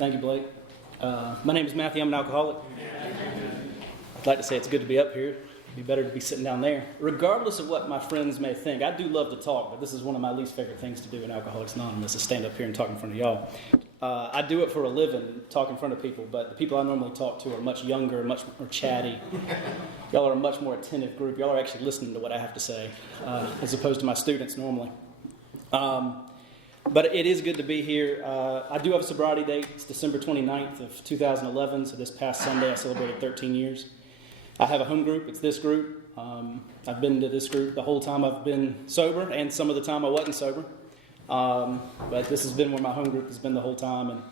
Thank you, Blake. My name is Mathew. I'm an alcoholic. I'd like to say it's good to be up here. It'd be better to be sitting down there. Regardless of what my friends may think, I do love to talk, but this is one of my least favorite things to do in Alcoholics Anonymous, is stand up here and talk in front of y'all. I do it for a living, talk in front of people, but the people I normally talk to are much younger, much more chatty. Y'all are a much more attentive group. Y'all are actually listening to what I have to say, as opposed to my students normally. But it is good to be here. I do have a sobriety date. It's December 29th of 2011, so this past Sunday I celebrated 13 years. I have a home group. It's this group. I've been to this group the whole time I've been sober, and some of the time I wasn't sober. But this has been where my home group has been the whole time. And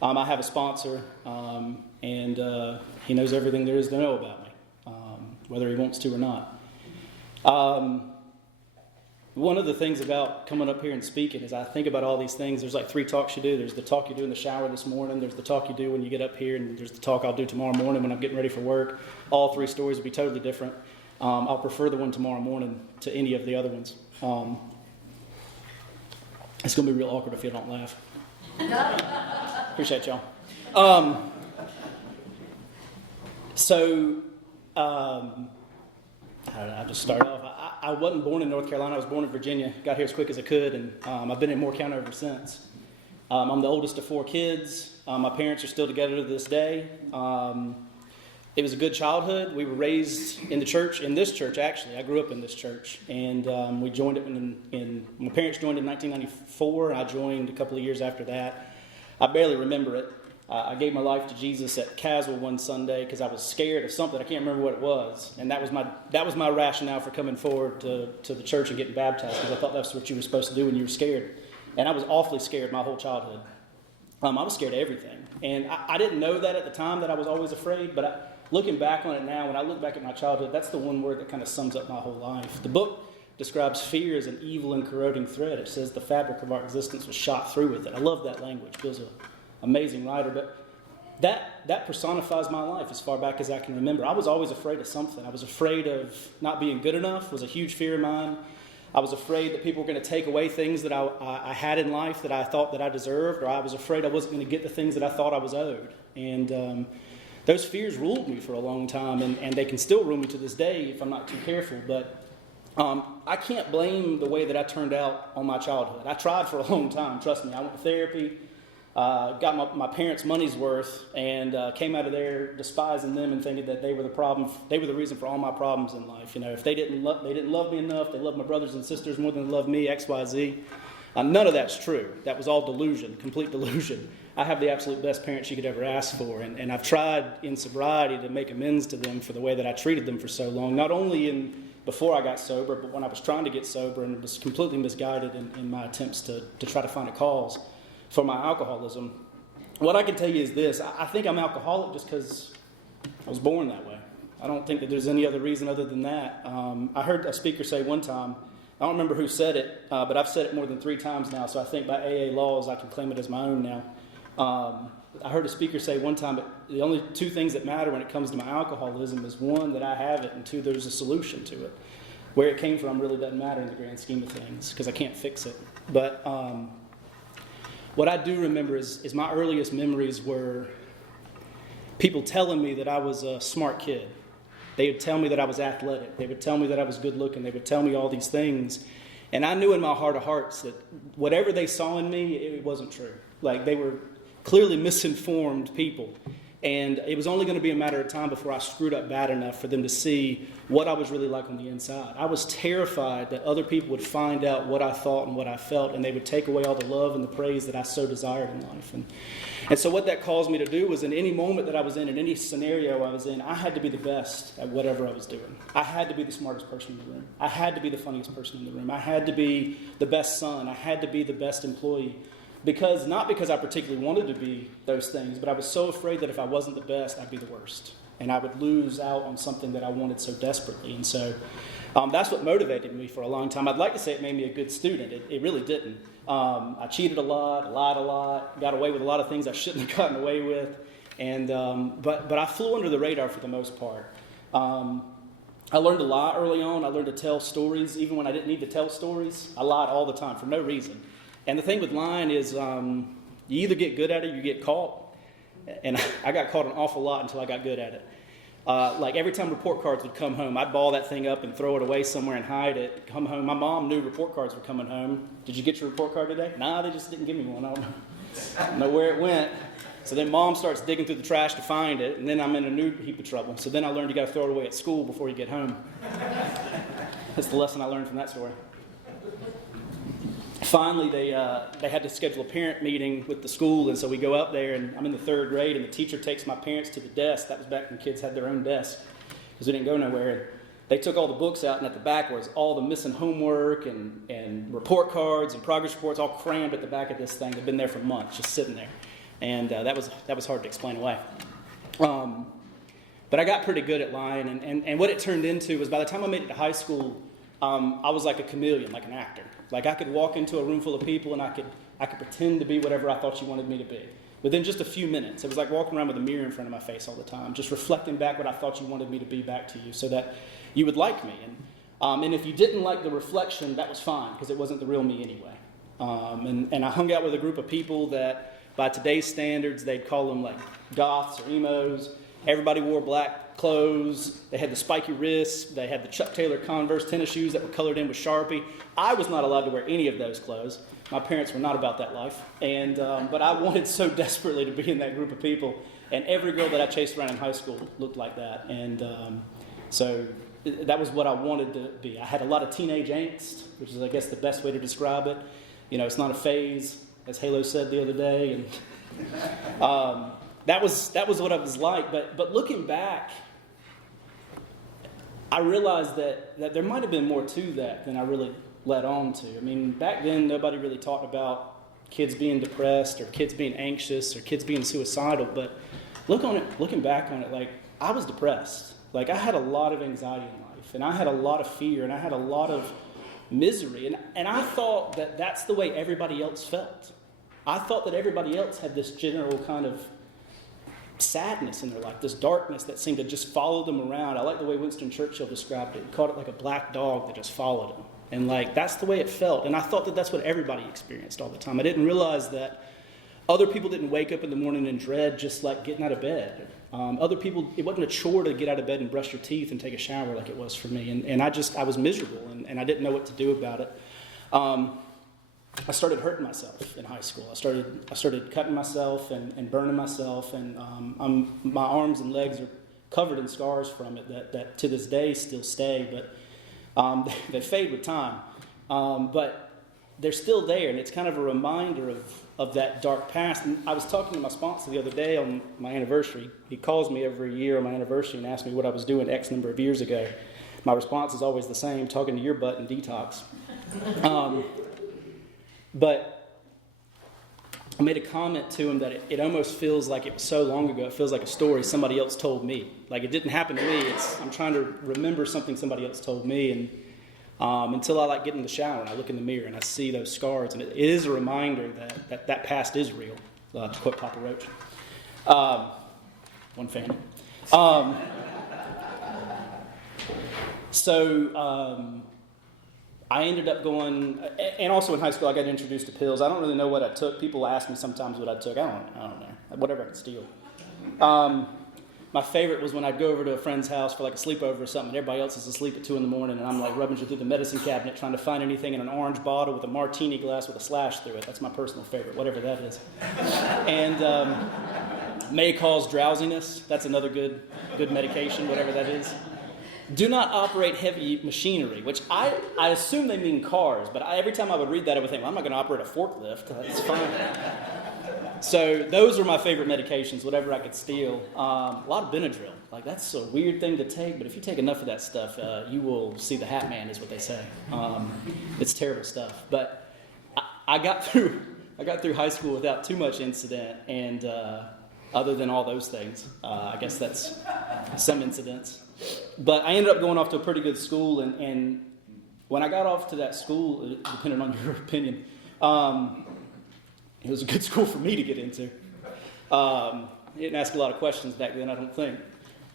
I have a sponsor, and he knows everything there is to know about me, whether he wants to or not. One of the things about coming up here and speaking is I think about all these things. There's like 3 talks you do. There's the talk you do in the shower this morning. There's the talk you do when you get up here. And there's the talk I'll do tomorrow morning when I'm getting ready for work. All 3 stories will be totally different. I'll prefer the one tomorrow morning to any of the other ones. It's going to be real awkward if you don't laugh. Appreciate y'all. I'll just start off. I wasn't born in North Carolina. I was born in Virginia. Got here as quick as I could, and I've been in Moore County ever since. I'm the oldest of 4 kids. My parents are still together to this day. It was a good childhood. We were raised in the church, in this church actually. I grew up in this church, and we joined it my parents joined in 1994. I joined a couple of years after that. I barely remember it. I gave my life to Jesus at Caswell one Sunday because I was scared of something. I can't remember what it was, and that was my rationale for coming forward to the church and getting baptized, because I thought that's what you were supposed to do when you were scared. And I was awfully scared my whole childhood. I was scared of everything, and I didn't know that at the time, that I was always afraid. But looking back on it now, when I look back at my childhood, that's the one word that kind of sums up my whole life. The book describes fear as an evil and corroding thread. It says the fabric of our existence was shot through with it. I love that language. Bill's an amazing writer, but that personifies my life as far back as I can remember. I was always afraid of something. I was afraid of not being good enough, was a huge fear of mine. I was afraid that people were going to take away things that I had in life that I thought that I deserved, or I was afraid I wasn't going to get the things that I thought I was owed. And those fears ruled me for a long time, and they can still rule me to this day if I'm not too careful. But I can't blame the way that I turned out on my childhood. I tried for a long time, trust me. I went to therapy. Got my parents' money's worth, and came out of there despising them and thinking that they were the problem. They were the reason for all my problems in life. You know, if they didn't love me enough, they loved my brothers and sisters more than they loved me, X, Y, Z. None of that's true. That was all delusion, complete delusion. I have the absolute best parents you could ever ask for, and I've tried in sobriety to make amends to them for the way that I treated them for so long. Not only before I got sober, but when I was trying to get sober, and was completely misguided in my attempts to try to find a cause for my alcoholism. What I can tell you is this: I think I'm alcoholic just because I was born that way. I don't think that there's any other reason other than that. I heard a speaker say one time, I don't remember who said it, but I've said it more than 3 times now, so I think by AA laws I can claim it as my own now. I heard a speaker say one time that the only 2 things that matter when it comes to my alcoholism is 1, that I have it, and 2, there's a solution to it. Where it came from really doesn't matter in the grand scheme of things, because I can't fix it. But what I do remember is my earliest memories were people telling me that I was a smart kid. They would tell me that I was athletic. They would tell me that I was good looking. They would tell me all these things. And I knew in my heart of hearts that whatever they saw in me, it wasn't true. Like, they were clearly misinformed people. And it was only going to be a matter of time before I screwed up bad enough for them to see what I was really like on the inside. I was terrified that other people would find out what I thought and what I felt, and they would take away all the love and the praise that I so desired in life. And so what that caused me to do was, in any moment that I was in any scenario I was in, I had to be the best at whatever I was doing. I had to be the smartest person in the room. I had to be the funniest person in the room. I had to be the best son. I had to be the best employee. Not because I particularly wanted to be those things, but I was so afraid that if I wasn't the best, I'd be the worst. And I would lose out on something that I wanted so desperately. And so that's what motivated me for a long time. I'd like to say it made me a good student. It really didn't. I cheated a lot, lied a lot, got away with a lot of things I shouldn't have gotten away with. And but I flew under the radar for the most part. I learned to lie early on. I learned to tell stories even when I didn't need to tell stories. I lied all the time for no reason. And the thing with lying is you either get good at it or you get caught. And I got caught an awful lot until I got good at it. Like every time report cards would come home, I'd ball that thing up and throw it away somewhere and hide it. Come home, my mom knew report cards were coming home. Did you get your report card today? Nah, they just didn't give me one. I don't know where it went. So then mom starts digging through the trash to find it, and then I'm in a new heap of trouble. So then I learned you got to throw it away at school before you get home. That's the lesson I learned from that story. Finally, they had to schedule a parent meeting with the school, and so we go up there, and I'm in the 3rd grade, and the teacher takes my parents to the desk. That was back when kids had their own desk, because we didn't go nowhere. And they took all the books out, and at the back was all the missing homework and report cards and progress reports all crammed at the back of this thing. They'd been there for months, just sitting there. And that was hard to explain away. But I got pretty good at lying, and what it turned into was by the time I made it to high school, I was like a chameleon, like an actor. Like I could walk into a room full of people and I could pretend to be whatever I thought you wanted me to be. Within just a few minutes, it was like walking around with a mirror in front of my face all the time, just reflecting back what I thought you wanted me to be back to you so that you would like me. And if you didn't like the reflection, that was fine because it wasn't the real me anyway. And I hung out with a group of people that by today's standards, they'd call them like goths or emos. Everybody wore black clothes. They had the spiky wrists. They had the Chuck Taylor Converse tennis shoes that were colored in with Sharpie. I was not allowed to wear any of those clothes. My parents were not about that life. But I wanted so desperately to be in that group of people. And every girl that I chased around in high school looked like that. And so that was what I wanted to be. I had a lot of teenage angst, which is, I guess, the best way to describe it. You know, it's not a phase, as Halo said the other day. And that was what I was like. But looking back, I realized that there might have been more to that than I really let on to. I mean, back then, nobody really talked about kids being depressed or kids being anxious or kids being suicidal. But looking back on it, like, I was depressed. Like, I had a lot of anxiety in life, and I had a lot of fear, and I had a lot of misery. And I thought that that's the way everybody else felt. I thought that everybody else had this general kind of sadness in their life, this darkness that seemed to just follow them around. I like the way Winston Churchill described it. He called it like a black dog that just followed him. And like, that's the way it felt. And I thought that that's what everybody experienced all the time. I didn't realize that other people didn't wake up in the morning in dread just like getting out of bed. Other people, it wasn't a chore to get out of bed and brush your teeth and take a shower like it was for me. And I was miserable, and I didn't know what to do about it. I started hurting myself in high school. I started cutting myself and burning myself, and my arms and legs are covered in scars from it that to this day still stay, but they fade with time. But they're still there, and it's kind of a reminder of that dark past. And I was talking to my sponsor the other day on my anniversary. He calls me every year on my anniversary and asks me what I was doing X number of years ago. My response is always the same: talking to your butt in detox. But I made a comment to him that it almost feels like it was so long ago. It feels like a story somebody else told me. Like it didn't happen to me. I'm trying to remember something somebody else told me. And until I like get in the shower and I look in the mirror and I see those scars, and it is a reminder that past is real. To quote Papa Roach, one fan. I ended up going, and also in high school I got introduced to pills. I don't really know what I took. People ask me sometimes what I took. I don't know. Whatever I could steal. My favorite was when I'd go over to a friend's house for like a sleepover or something, and everybody else is asleep at 2 a.m, and I'm like rummaging through the medicine cabinet trying to find anything in an orange bottle with a martini glass with a slash through it. That's my personal favorite, whatever that is. And may cause drowsiness. That's another good medication, whatever that is. Do not operate heavy machinery, which I assume they mean cars, but every time I would read that, I would think, well, I'm not going to operate a forklift. That's fine. So those were my favorite medications, whatever I could steal. A lot of Benadryl. Like, that's a weird thing to take, but if you take enough of that stuff, you will see the Hat Man, is what they say. It's terrible stuff. But I got through high school without too much incident, and other than all those things, I guess that's some incidents. But I ended up going off to a pretty good school, and when I got off to that school, depending on your opinion, it was a good school for me to get into. It didn't ask a lot of questions back then, I don't think.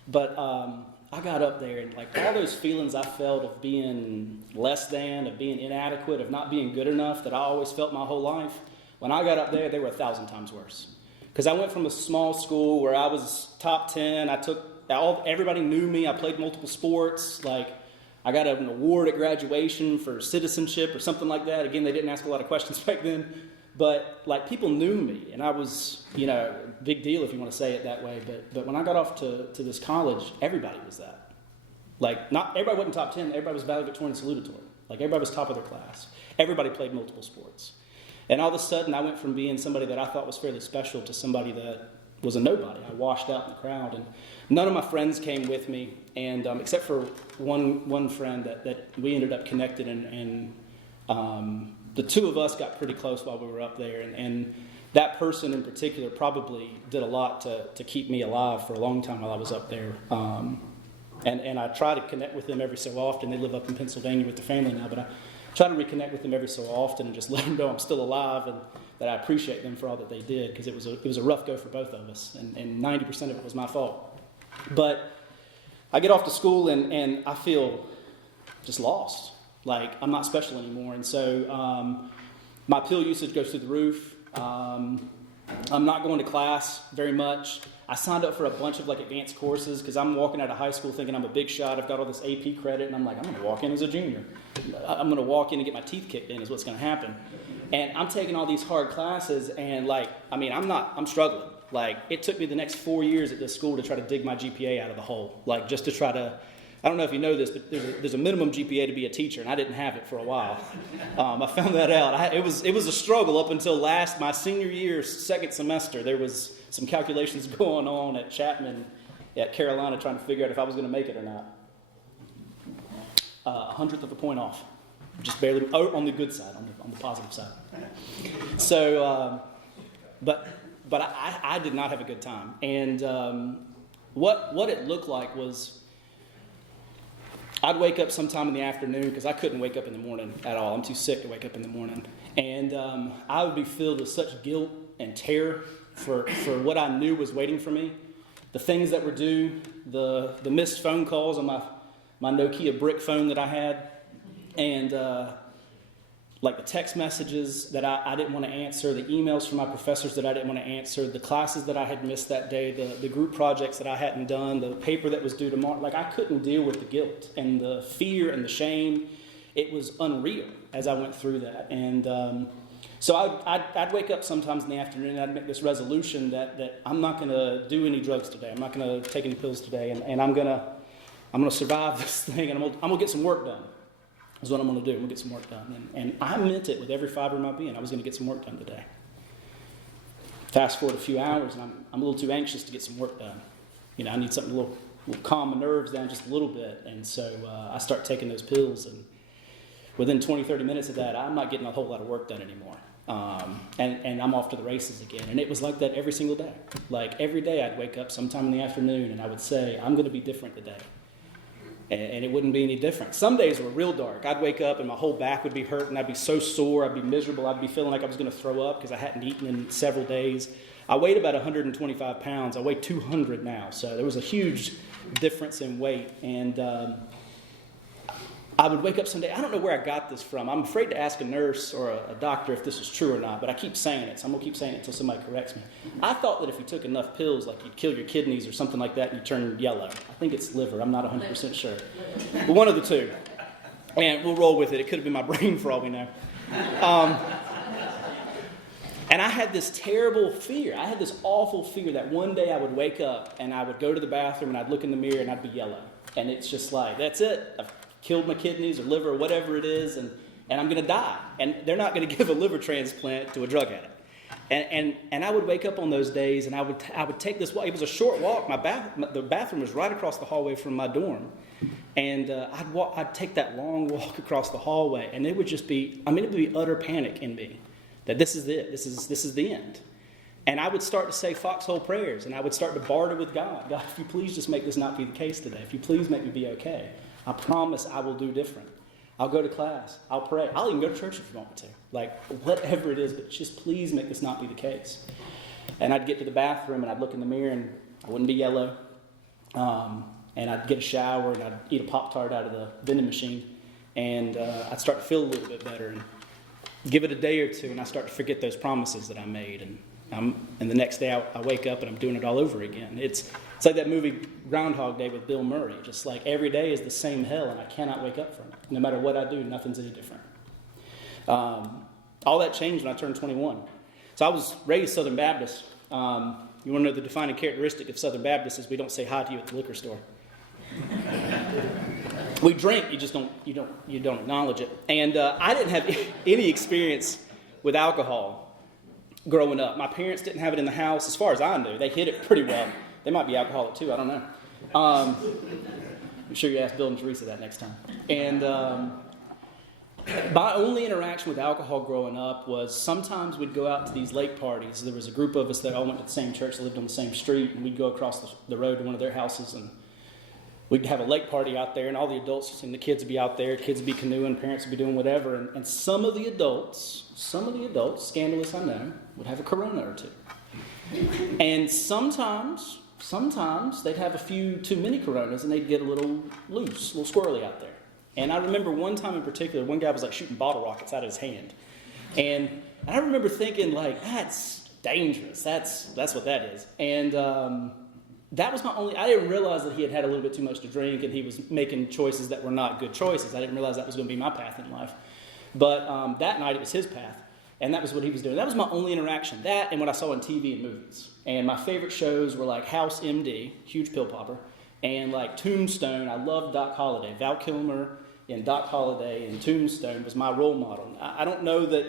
But I got up there, and like all those feelings I felt of being less than, of being inadequate, of not being good enough that I always felt my whole life, when I got up there, they were 1,000 times worse. Because I went from a small school where I was top 10. Everybody knew me. I played multiple sports. Like, I got an award at graduation for citizenship or something like that. Again, they didn't ask a lot of questions back then. But, like, people knew me. And I was, big deal if you want to say it that way. But when I got off to this college, everybody was that. Like, not everybody wasn't top 10. Everybody was valedictorian and salutatorian. Like, everybody was top of their class. Everybody played multiple sports. And all of a sudden, I went from being somebody that I thought was fairly special to somebody that was a nobody. I washed out in the crowd. And none of my friends came with me, and except for one friend that we ended up connected, and the two of us got pretty close while we were up there. And that person in particular probably did a lot to keep me alive for a long time while I was up there. And I try to connect with them every so often. They live up in Pennsylvania with their family now, but I try to reconnect with them every so often and just let them know I'm still alive and that I appreciate them for all that they did, because it was a rough go for both of us, and 90% of it was my fault. But I get off to school and I feel just lost, like I'm not special anymore. And so my pill usage goes through the roof. I'm not going to class very much. I signed up for a bunch of advanced courses because I'm walking out of high school thinking I'm a big shot. I've got all this AP credit, and I'm like, I'm going to walk in as a junior. I'm going to walk in and get my teeth kicked in is what's going to happen. And I'm taking all these hard classes, and I'm struggling. Like, it took me the next 4 years at this school to try to dig my GPA out of the hole. Like, just to try to, I don't know if you know this, but there's a minimum GPA to be a teacher, and I didn't have it for a while. I found that out. It was a struggle up until my senior year, second semester. There was some calculations going on at Chapman at Carolina trying to figure out if I was going to make it or not. 100th of a point off. Just barely, on the good side, on the positive side. So, but I did not have a good time. And what it looked like was I'd wake up sometime in the afternoon, because I couldn't wake up in the morning at all. I'm too sick to wake up in the morning. And I would be filled with such guilt and terror for what I knew was waiting for me. The things that were due, the missed phone calls on my Nokia brick phone that I had, and the text messages that I didn't want to answer, the emails from my professors that I didn't want to answer, the classes that I had missed that day, the group projects that I hadn't done, the paper that was due tomorrow. Like, I couldn't deal with the guilt and the fear and the shame. It was unreal as I went through that. And so I'd wake up sometimes in the afternoon and I'd make this resolution that I'm not going to do any drugs today. I'm not going to take any pills today. And I'm going to survive this thing, and I'm going to get some work done. Is what I'm going to do. I'm going to get some work done. And I meant it with every fiber of my being. I was going to get some work done today. Fast forward a few hours, and I'm a little too anxious to get some work done. I need something a little calm my nerves down just a little bit. And so I start taking those pills, and within 20, 30 minutes of that, I'm not getting a whole lot of work done anymore. And I'm off to the races again. And it was like that every single day. Like, every day I'd wake up sometime in the afternoon, and I would say, I'm going to be different today. And it wouldn't be any different. Some days were real dark. I'd wake up and my whole back would be hurting. I'd be so sore. I'd be miserable. I'd be feeling like I was going to throw up because I hadn't eaten in several days. I weighed about 125 pounds. I weigh 200 now. So there was a huge difference in weight. And I would wake up someday. I don't know where I got this from. I'm afraid to ask a nurse or a doctor if this is true or not, but I keep saying it, so I'm going to keep saying it until somebody corrects me. I thought that if you took enough pills, like you'd kill your kidneys or something like that, and you turn yellow. I think it's liver. I'm not 100% sure. But one of the two. And we'll roll with it. It could have been my brain for all we know. And I had this terrible fear. I had this awful fear that one day I would wake up and I would go to the bathroom and I'd look in the mirror and I'd be yellow. And it's just like, that's it. I've killed my kidneys or liver or whatever it is, and I'm going to die. And they're not going to give a liver transplant to a drug addict. And I would wake up on those days, and I would take this walk. It was a short walk. The bathroom was right across the hallway from my dorm. And I'd take that long walk across the hallway, and it would just be, it would be utter panic in me that this is it. This is the end. And I would start to say foxhole prayers, and I would start to barter with God. God, if you please just make this not be the case today. If you please make me be okay. I promise I will do different. I'll go to class. I'll pray. I'll even go to church if you want me to. Like, whatever it is, but just please make this not be the case. And I'd get to the bathroom, and I'd look in the mirror, and I wouldn't be yellow. And I'd get a shower, and I'd eat a Pop-Tart out of the vending machine. And I'd start to feel a little bit better. And give it a day or two, and I start to forget those promises that I made. And And the next day I wake up and I'm doing it all over again. It's like that movie Groundhog Day with Bill Murray. Just like every day is the same hell, and I cannot wake up from it. No matter what I do, nothing's any different. All that changed when I turned 21. So I was raised Southern Baptist. You want to know the defining characteristic of Southern Baptist is we don't say hi to you at the liquor store. We drink, you just don't acknowledge it. And I didn't have any experience with alcohol growing up. My parents didn't have it in the house, as far as I knew. They hid it pretty well. They might be alcoholic too, I don't know. I'm sure you ask Bill and Teresa that next time. And my only interaction with alcohol growing up was sometimes we'd go out to these lake parties. There was a group of us that all went to the same church, lived on the same street, and we'd go across the road to one of their houses, and we'd have a lake party out there, and all the adults and the kids would be out there. Kids would be canoeing, parents would be doing whatever. And some of the adults, scandalous I know, would have a Corona or two. And sometimes they'd have a few too many Coronas, and they'd get a little loose, a little squirrely out there. And I remember one time in particular, one guy was like shooting bottle rockets out of his hand. And I remember thinking, like, that's dangerous. That's what that is. And that was my only, I didn't realize that he had had a little bit too much to drink and he was making choices that were not good choices. I didn't realize that was going to be my path in life. But that night it was his path, and that was what he was doing. That was my only interaction. That and what I saw on TV and movies. And my favorite shows were like House MD, huge pill popper, and like Tombstone. I loved Doc Holliday. Val Kilmer and Doc Holliday and Tombstone was my role model. I don't know that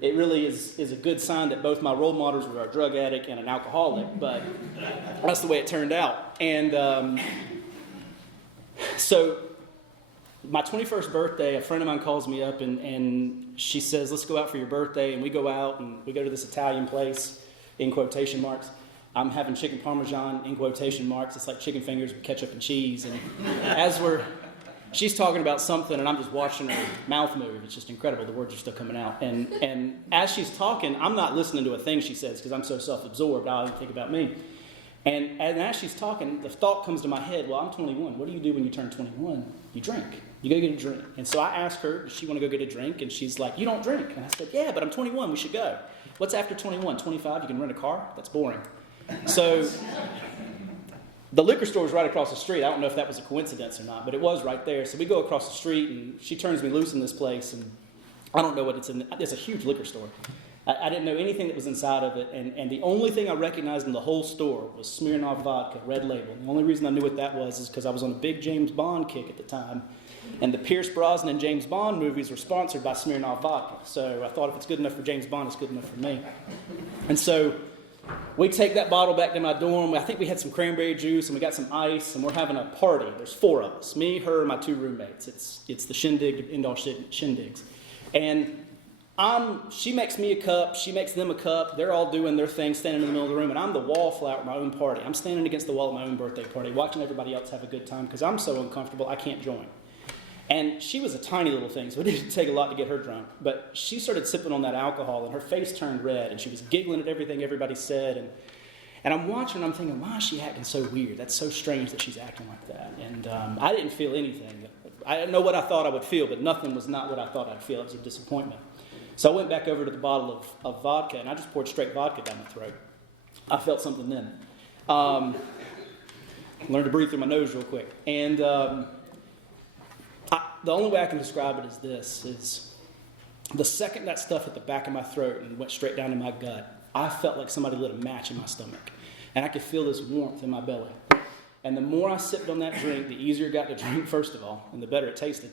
it really is a good sign that both my role models were a drug addict and an alcoholic, but that's the way it turned out. And so my 21st birthday, a friend of mine calls me up and she says, let's go out for your birthday. And we go out and we go to this Italian place, in quotation marks. I'm having chicken parmesan, in quotation marks. It's like chicken fingers with ketchup and cheese. And she's talking about something, and I'm just watching her mouth move. It's just incredible. The words are still coming out. And as she's talking, I'm not listening to a thing she says because I'm so self-absorbed. I don't think about me. And as she's talking, the thought comes to my head, well, I'm 21. What do you do when you turn 21? You drink. You go get a drink. And so I asked her, does she want to go get a drink? And she's like, you don't drink. And I said, yeah, but I'm 21. We should go. What's after 21? 25? You can rent a car? That's boring. So the liquor store was right across the street. I don't know if that was a coincidence or not, but it was right there. So we go across the street, and she turns me loose in this place, and I don't know what it's in. It's a huge liquor store. I didn't know anything that was inside of it, and the only thing I recognized in the whole store was Smirnoff vodka, red label. The only reason I knew what that was is because I was on a big James Bond kick at the time, and the Pierce Brosnan and James Bond movies were sponsored by Smirnoff vodka. So I thought if it's good enough for James Bond, it's good enough for me. And so we take that bottle back to my dorm. I think we had some cranberry juice and we got some ice, and we're having a party. There's 4 of us, me, her, and my 2 roommates. It's the shindig, end all shindigs. And she makes me a cup, she makes them a cup. They're all doing their thing, standing in the middle of the room, and I'm the wallflower at my own party. I'm standing against the wall at my own birthday party, watching everybody else have a good time because I'm so uncomfortable I can't join. And she was a tiny little thing, so it didn't take a lot to get her drunk. But she started sipping on that alcohol, and her face turned red, and she was giggling at everything everybody said. And I'm watching, and I'm thinking, why is she acting so weird? That's so strange that she's acting like that. And I didn't feel anything. I didn't know what I thought I would feel, but nothing was not what I thought I'd feel. It was a disappointment. So I went back over to the bottle of vodka, and I just poured straight vodka down my throat. I felt something then. Learned to breathe through my nose real quick. And the only way I can describe it is this, is the second that stuff hit the back of my throat and went straight down to my gut, I felt like somebody lit a match in my stomach. And I could feel this warmth in my belly. And the more I sipped on that drink, the easier it got to drink, first of all, and the better it tasted.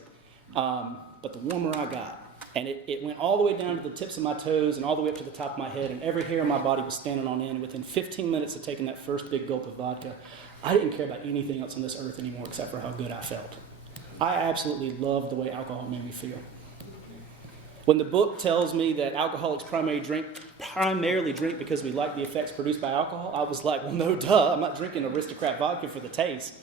But the warmer I got. And it went all the way down to the tips of my toes and all the way up to the top of my head, and every hair in my body was standing on end. Within 15 minutes of taking that first big gulp of vodka, I didn't care about anything else on this earth anymore except for how good I felt. I absolutely loved the way alcohol made me feel. When the book tells me that alcoholics primarily drink because we like the effects produced by alcohol, I was like, well, no, duh. I'm not drinking aristocrat vodka for the taste.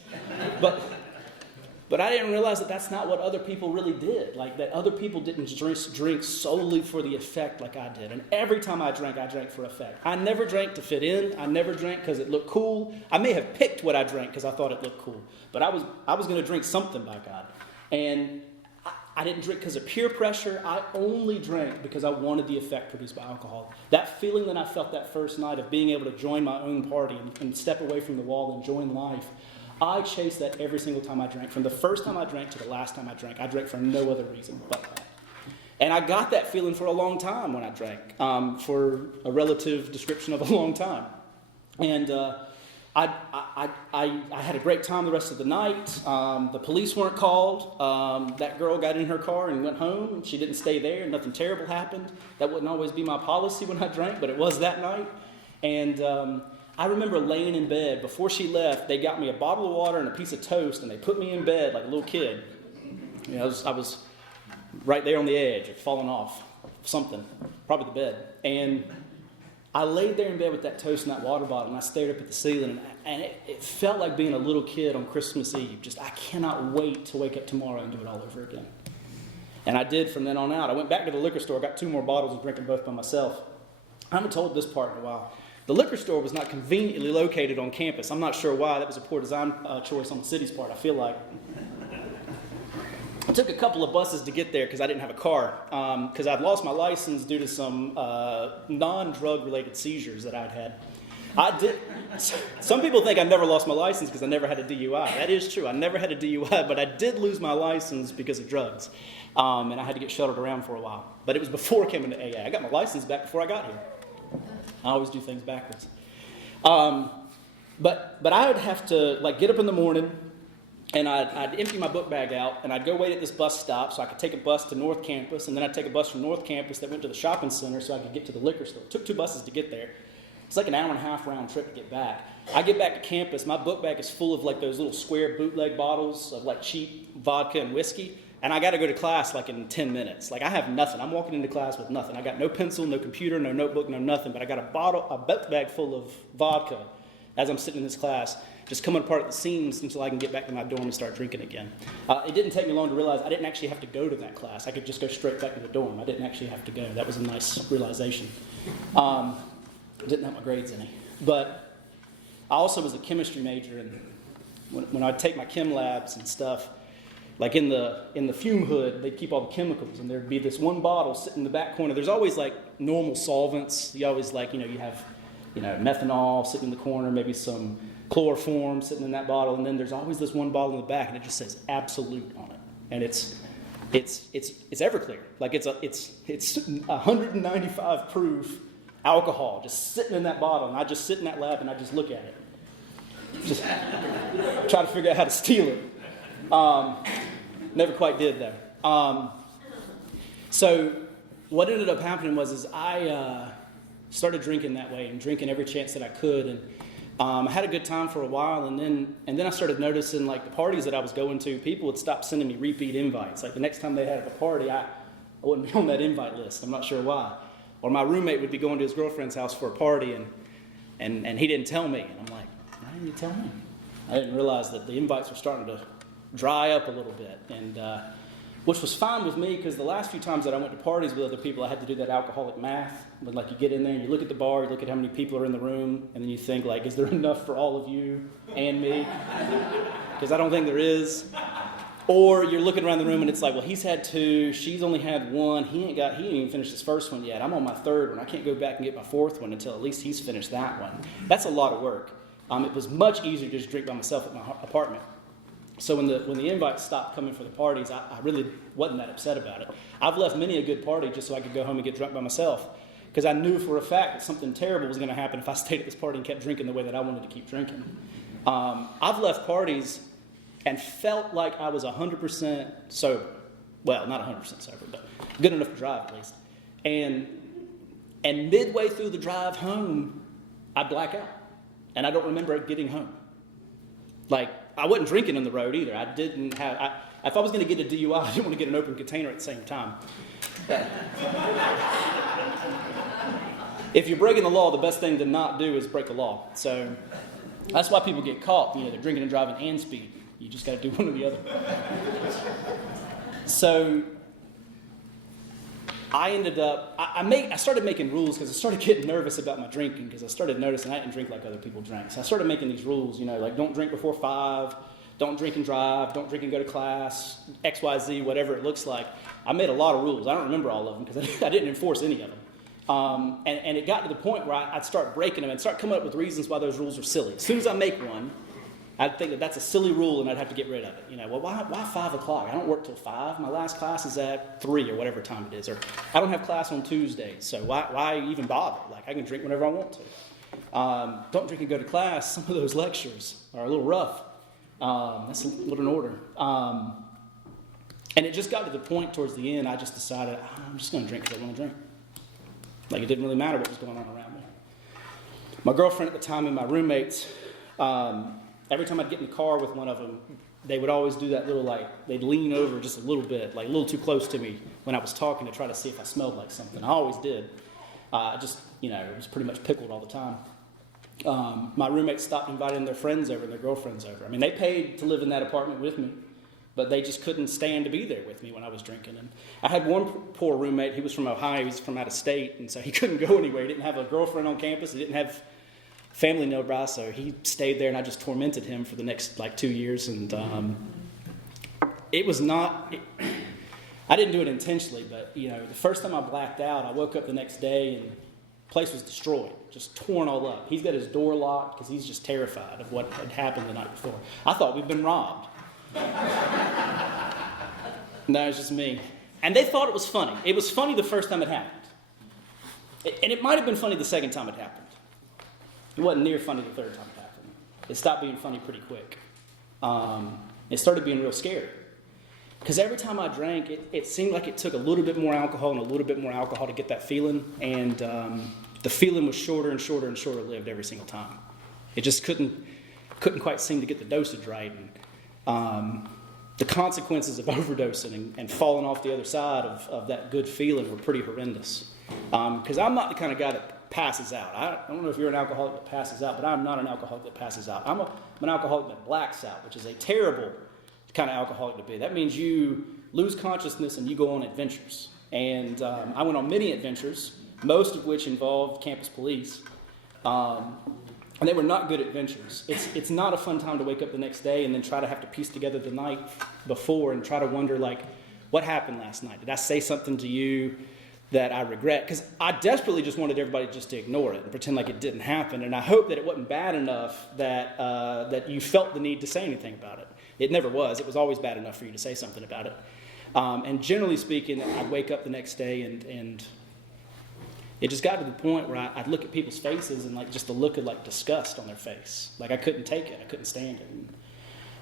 But I didn't realize that that's not what other people really did. Like, that other people didn't drink solely for the effect like I did. And every time I drank for effect. I never drank to fit in. I never drank because it looked cool. I may have picked what I drank because I thought it looked cool. But I was going to drink something, by God. And I didn't drink because of peer pressure. I only drank because I wanted the effect produced by alcohol. That feeling that I felt that first night of being able to join my own party and step away from the wall and join life, I chased that every single time I drank. From the first time I drank to the last time I drank for no other reason but that. And I got that feeling for a long time when I drank, for a relative description of a long time. And I had a great time the rest of the night. The police weren't called. That girl got in her car and went home. She didn't stay there. Nothing terrible happened. That wouldn't always be my policy when I drank, but it was that night. And I remember laying in bed. Before she left, they got me a bottle of water and a piece of toast, and they put me in bed like a little kid. You know, I was right there on the edge of falling off something, probably the bed. And I laid there in bed with that toast and that water bottle, and I stared up at the ceiling, and it felt like being a little kid on Christmas Eve. Just, I cannot wait to wake up tomorrow and do it all over again. And I did from then on out. I went back to the liquor store, got 2 more bottles, and drank them both by myself. I haven't told this part in a while. The liquor store was not conveniently located on campus. I'm not sure why. That was a poor design choice on the city's part, I feel like. I took a couple of buses to get there because I didn't have a car, because I'd lost my license due to some non-drug related seizures that I'd had. I did. Some people think I never lost my license because I never had a DUI. That is true. I never had a DUI, but I did lose my license because of drugs, and I had to get shuttled around for a while. But it was before I came into AA. I got my license back before I got here. I always do things backwards. But I would have to get up in the morning. And I'd empty my book bag out, and I'd go wait at this bus stop so I could take a bus to North Campus, and then I'd take a bus from North Campus that went to the shopping center so I could get to the liquor store. It took 2 buses to get there. It's like an hour and a half round trip to get back. I get back to campus, my book bag is full of those little square bootleg bottles of cheap vodka and whiskey, and I got to go to class in 10 minutes. I have nothing. I'm walking into class with nothing. I got no pencil, no computer, no notebook, no nothing, but I got a book bag full of vodka as I'm sitting in this class, just coming apart at the seams until I can get back to my dorm and start drinking again. It didn't take me long to realize I didn't actually have to go to that class. I could just go straight back to the dorm. I didn't actually have to go. That was a nice realization. Didn't have my grades any. But I also was a chemistry major, and when I'd take my chem labs and stuff, in the fume hood, they'd keep all the chemicals, and there'd be this one bottle sitting in the back corner. There's always normal solvents. You always you have methanol sitting in the corner, maybe some chloroform sitting in that bottle, and then there's always this one bottle in the back, and it just says Absolute on it, and it's Everclear, it's 195 proof alcohol just sitting in that bottle, and I just sit in that lab and I just look at it, just try to figure out how to steal it. Never quite did though. So what ended up happening was I started drinking that way and drinking every chance that I could, and I had a good time for a while, and then I started noticing the parties that I was going to, people would stop sending me repeat invites. The next time they had a party, I wouldn't be on that invite list. I'm not sure why. Or my roommate would be going to his girlfriend's house for a party, and he didn't tell me. And I'm like, why didn't you tell me? I didn't realize that the invites were starting to dry up a little bit, and which was fine with me because the last few times that I went to parties with other people, I had to do that alcoholic math. But you get in there and you look at the bar, you look at how many people are in the room, and then you think is there enough for all of you and me? Because I don't think there is. Or you're looking around the room and it's well, he's had 2, she's only had 1, he ain't even finished his first one yet. I'm on my 3rd one. I can't go back and get my 4th one until at least he's finished that one. That's a lot of work. It was much easier to just drink by myself at my apartment. So when the invites stopped coming for the parties, I really wasn't that upset about it. I've left many a good party just so I could go home and get drunk by myself, because I knew for a fact that something terrible was going to happen if I stayed at this party and kept drinking the way that I wanted to keep drinking. I've left parties and felt like I was 100% sober. Well, not 100% sober, but good enough to drive at least. And midway through the drive home, I black out. And I don't remember getting home. I wasn't drinking on the road either. I didn't have... if I was going to get a DUI, I didn't want to get an open container at the same time. If you're breaking the law, the best thing to not do is break the law. So that's why people get caught. They're drinking and driving and speed. You just got to do one or the other. So I ended up, I started making rules because I started getting nervous about my drinking because I started noticing I didn't drink like other people drank. So I started making these rules, don't drink before 5, don't drink and drive, don't drink and go to class, XYZ, whatever it looks like. I made a lot of rules. I don't remember all of them because I didn't enforce any of them. And it got to the point where I'd start breaking them and start coming up with reasons why those rules are silly. As soon as I make one, I'd think that that's a silly rule and I'd have to get rid of it. Well, why 5 o'clock? I don't work till 5. My last class is at 3 or whatever time it is. Or I don't have class on Tuesdays, so why even bother? Like, I can drink whenever I want to. Don't drink and go to class. Some of those lectures are a little rough. That's a little in order. And it just got to the point towards the end, I just decided, I'm just going to drink because I want to drink. Like, it didn't really matter what was going on around me. My girlfriend at the time and my roommates, every time I'd get in the car with one of them, they would always do that little, they'd lean over just a little bit, a little too close to me when I was talking to try to see if I smelled like something. I always did. It was pretty much pickled all the time. My roommates stopped inviting their friends over and their girlfriends over. I mean, they paid to live in that apartment with me, but they just couldn't stand to be there with me when I was drinking. And I had one poor roommate. He was from Ohio. He was from out of state, and so he couldn't go anywhere. He didn't have a girlfriend on campus. He didn't have family nearby, so he stayed there, and I just tormented him for the next 2 years. And it was not. I didn't do it intentionally, but the first time I blacked out, I woke up the next day and the place was destroyed, just torn all up. He's got his door locked because he's just terrified of what had happened the night before. I thought we'd been robbed. No, it's just me. And they thought it was funny. It was funny the first time it happened. And it might have been funny the second time it happened. It wasn't near funny the third time it happened. It stopped being funny pretty quick. It started being real scary. Because every time I drank, it seemed like it took a little bit more alcohol and a little bit more alcohol to get that feeling. And the feeling was shorter and shorter and shorter lived every single time. It just couldn't quite seem to get the dosage right. And the consequences of overdosing and falling off the other side of that good feeling were pretty horrendous. Because I'm not the kind of guy that passes out. I don't know if you're an alcoholic that passes out, but I'm not an alcoholic that passes out. I'm an alcoholic that blacks out, which is a terrible kind of alcoholic to be. That means you lose consciousness and you go on adventures. And I went on many adventures, most of which involved campus police. And they were not good adventures. It's not a fun time to wake up the next day and then try to have to piece together the night before and try to wonder, what happened last night? Did I say something to you that I regret? Because I desperately just wanted everybody just to ignore it and pretend like it didn't happen. And I hope that it wasn't bad enough that you felt the need to say anything about it. It never was. It was always bad enough for you to say something about it. And generally speaking, I'd wake up the next day and it just got to the point where I'd look at people's faces and just the look of disgust on their face. I couldn't take it. I couldn't stand it. And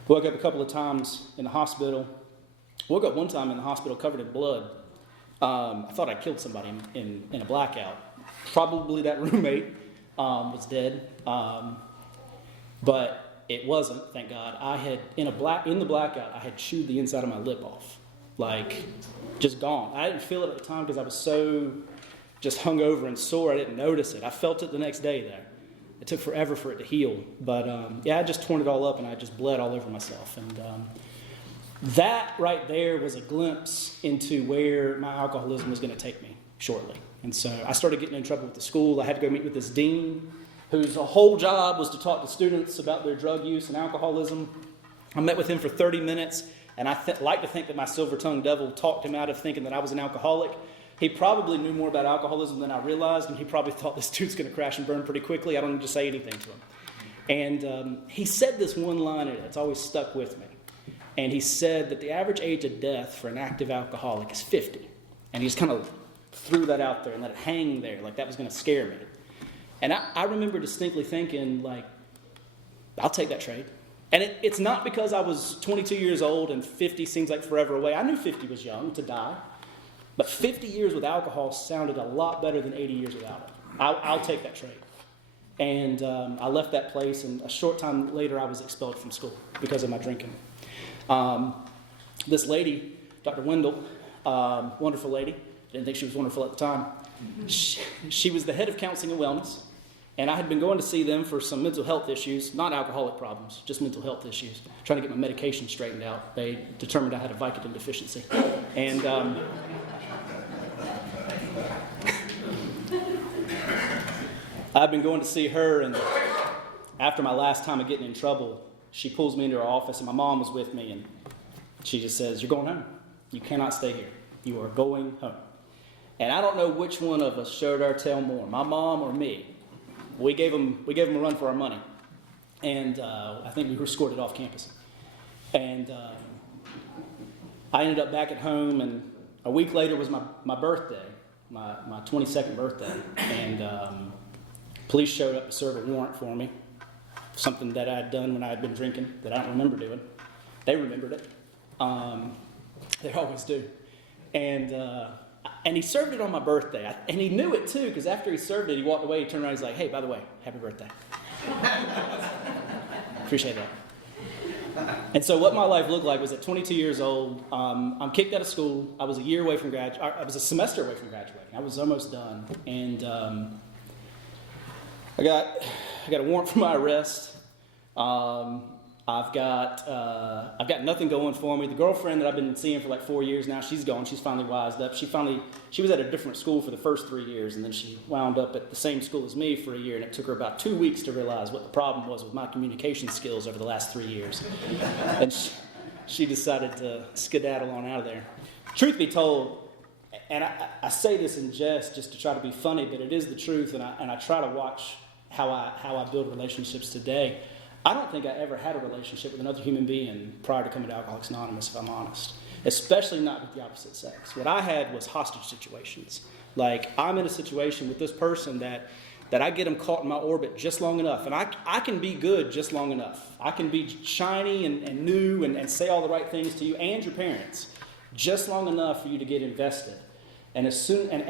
woke up a couple of times in the hospital. Woke up one time in the hospital covered in blood. I thought I killed somebody in a blackout. Probably that roommate was dead. But it wasn't, thank God. I had, in the blackout, I had chewed the inside of my lip off. Just gone. I didn't feel it at the time because I was so just hungover and sore, I didn't notice it. I felt it the next day there. It took forever for it to heal. But I just torn it all up and I just bled all over myself. And that right there was a glimpse into where my alcoholism was going to take me shortly. And so I started getting in trouble with the school. I had to go meet with this dean whose whole job was to talk to students about their drug use and alcoholism. I met with him for 30 minutes, and I like to think that my silver-tongued devil talked him out of thinking that I was an alcoholic. He probably knew more about alcoholism than I realized, and he probably thought this dude's going to crash and burn pretty quickly. I don't need to say anything to him. And he said this one line, and it's always stuck with me. And he said that the average age of death for an active alcoholic is 50. And he just kind of threw that out there and let it hang there, like that was going to scare me. And I remember distinctly thinking, I'll take that trade. And it's not because I was 22 years old and 50 seems like forever away. I knew 50 was young to die. But 50 years with alcohol sounded a lot better than 80 years without it. I'll take that trade. And I left that place, and a short time later I was expelled from school because of my drinking. This lady, Dr. Wendell, wonderful lady, didn't think she was wonderful at the time. She was the head of counseling and wellness, and I had been going to see them for some mental health issues, not alcoholic problems, just mental health issues, trying to get my medication straightened out. They determined I had a Vicodin deficiency. And I'd been going to see her, and after my last time of getting in trouble, she pulls me into her office, and my mom was with me, and she just says, "You're going home. You cannot stay here. You are going home." And I don't know which one of us showed our tail more, my mom or me. We gave them a run for our money, and I think we were escorted off campus. And I ended up back at home, and a week later was my birthday, my 22nd birthday, and police showed up to serve a warrant for me, something that I had done when I had been drinking that I don't remember doing. They remembered it. They always do. And he served it on my birthday. And he knew it, too, because after he served it, he walked away, he turned around, he's like, "Hey, by the way, happy birthday." Appreciate that. And so what my life looked like was at 22 years old, I'm kicked out of school. I was a year away from I was a semester away from graduating. I was almost done. And I got a warrant for my arrest. I've got nothing going for me. The girlfriend that I've been seeing for like 4 years now, she's gone. She's finally wised up. She was at a different school for the first 3 years, and then she wound up at the same school as me for a year, and it took her about 2 weeks to realize what the problem was with my communication skills over the last 3 years. And she decided to skedaddle on out of there. Truth be told, and I say this in jest just to try to be funny, but it is the truth, and I try to watch how I build relationships today. I don't think I ever had a relationship with another human being prior to coming to Alcoholics Anonymous, if I'm honest. Especially not with the opposite sex. What I had was hostage situations. Like, I'm in a situation with this person that I get them caught in my orbit just long enough. And I can be good just long enough. I can be shiny and new and say all the right things to you and your parents just long enough for you to get invested. And